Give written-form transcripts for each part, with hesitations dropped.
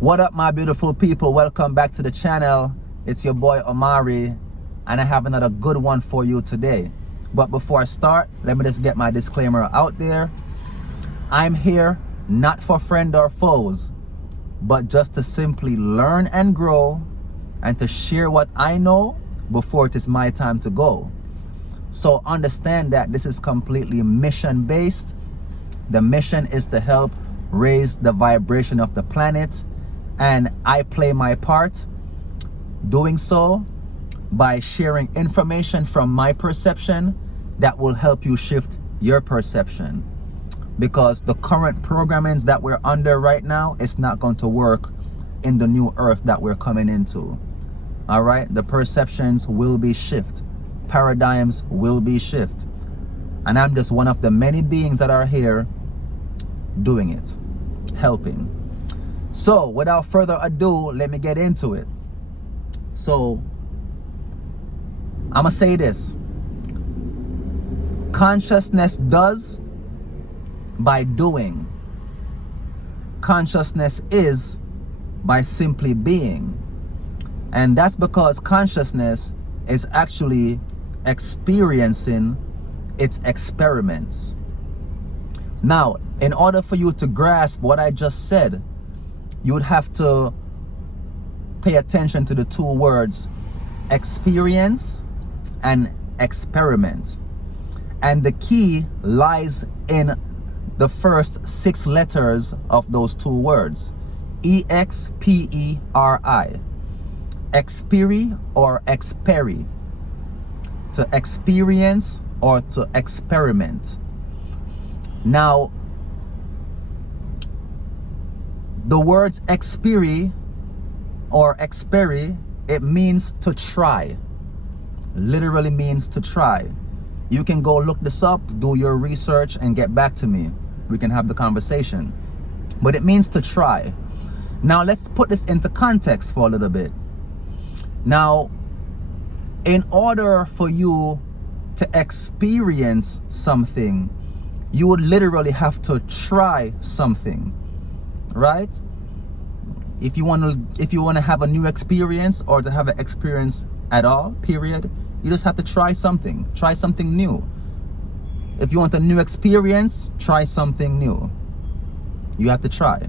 What up, my beautiful people? Welcome back to the channel. It's your boy Omari, and I have another good one for you today. But before I start, let me just get my disclaimer out there. I'm here not for friends or foes, but just to simply learn and grow and to share what I know before it is my time to go. So understand that this is completely mission based. The mission is to help raise the vibration of the planet, and I play my part doing so by sharing information from my perception that will help you shift your perception, because the current programmings that we're under right now is not going to work in the new earth that we're coming into. All right, the perceptions will be shift, paradigms will be shift, and I'm just one of the many beings that are here doing it, helping. So without further ado, let me get into it. So I'm gonna say this: consciousness does by doing. Consciousness is by simply being. And that's because consciousness is actually experiencing its experiments. Now, in order for you to grasp what I just said, you would have to pay attention to the two words experience and experiment. And the key lies in the first 6 letters of those two words, E-X-P-E-R-I. Experi or experi. To experience or to experiment. Now, the words experi or experi, it means to try. Literally means to try. You can go look this up, do your research, and get back to me. We can have the conversation. But it means to try. Now let's put this into context for a little bit. Now, in order for you to experience something, you would literally have to try something, right? If you want to have a new experience, or to have an experience at all, period, you just have to try something new. If you want a new experience, try something new. You have to try.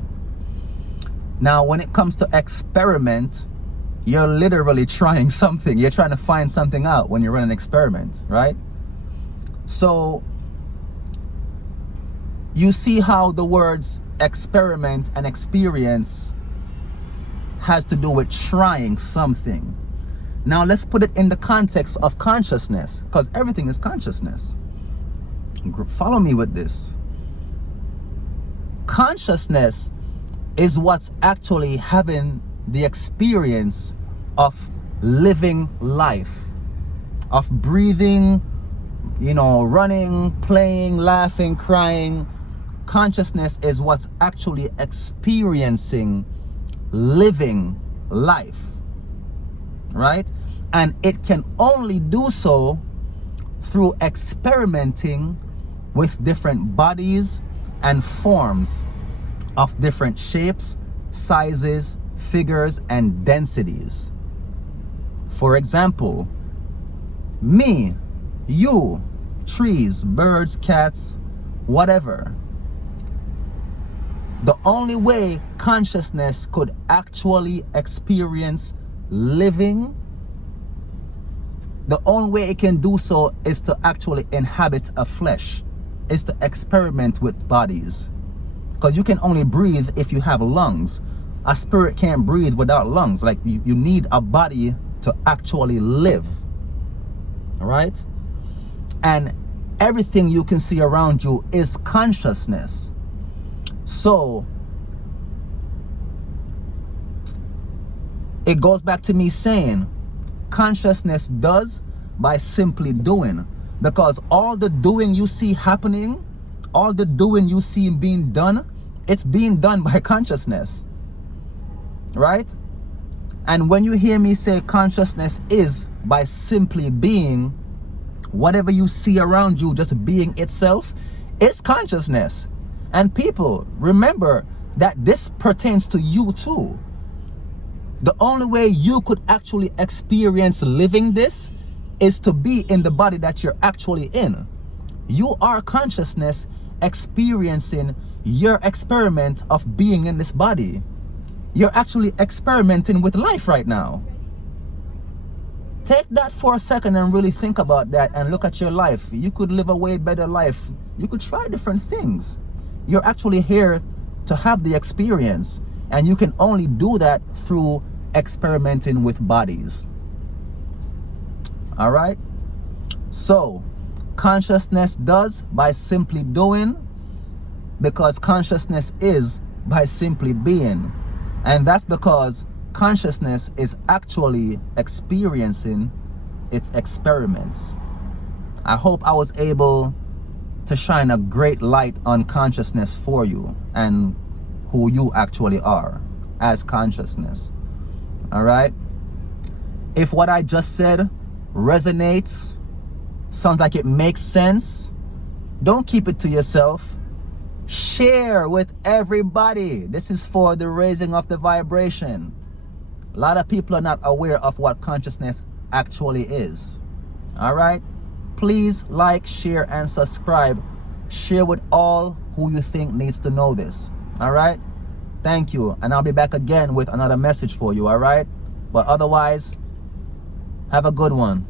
Now, when it comes to experiment, you're literally trying something. You're trying to find something out when you run an experiment, right? So you see how the words experiment and experience has to do with trying something. Now let's put it in the context of consciousness, because everything is consciousness. Follow me with this. Consciousness is what's actually having the experience of living life, of breathing, running, playing, laughing, crying. Consciousness is what's actually experiencing living life, right? And it can only do so through experimenting with different bodies and forms of different shapes, sizes, figures, and densities. For example, me, you, trees, birds, cats, whatever. The only way consciousness could actually experience living, the only way it can do so is to actually inhabit a flesh, is to experiment with bodies. Because you can only breathe if you have lungs. A spirit can't breathe without lungs. Like you need a body to actually live. All right? And everything you can see around you is consciousness. So it goes back to me saying consciousness does by simply doing, because all the doing you see happening, all the doing you see being done, it's being done by consciousness, right? And when you hear me say consciousness is by simply being, whatever you see around you just being itself, it's consciousness. And people, remember, that this pertains to you too. The only way you could actually experience living this is to be in the body that you're actually in. You are consciousness experiencing your experiment of being in this body. You're actually experimenting with life right now. Take that for a second and really think about that and look at your life. You could live a way better life. You could try different things. You're actually here to have the experience, and you can only do that through experimenting with bodies. All right? So, consciousness does by simply doing, because consciousness is by simply being. And that's because consciousness is actually experiencing its experiments. I hope I was able to shine a great light on consciousness for you and who you actually are as consciousness. All right? If what I just said resonates, sounds like it makes sense, don't keep it to yourself. Share with everybody. This is for the raising of the vibration. A lot of people are not aware of what consciousness actually is. All right? Please like, share, and subscribe. Share with all who you think needs to know this. All right? Thank you. And I'll be back again with another message for you. All right? But otherwise, have a good one.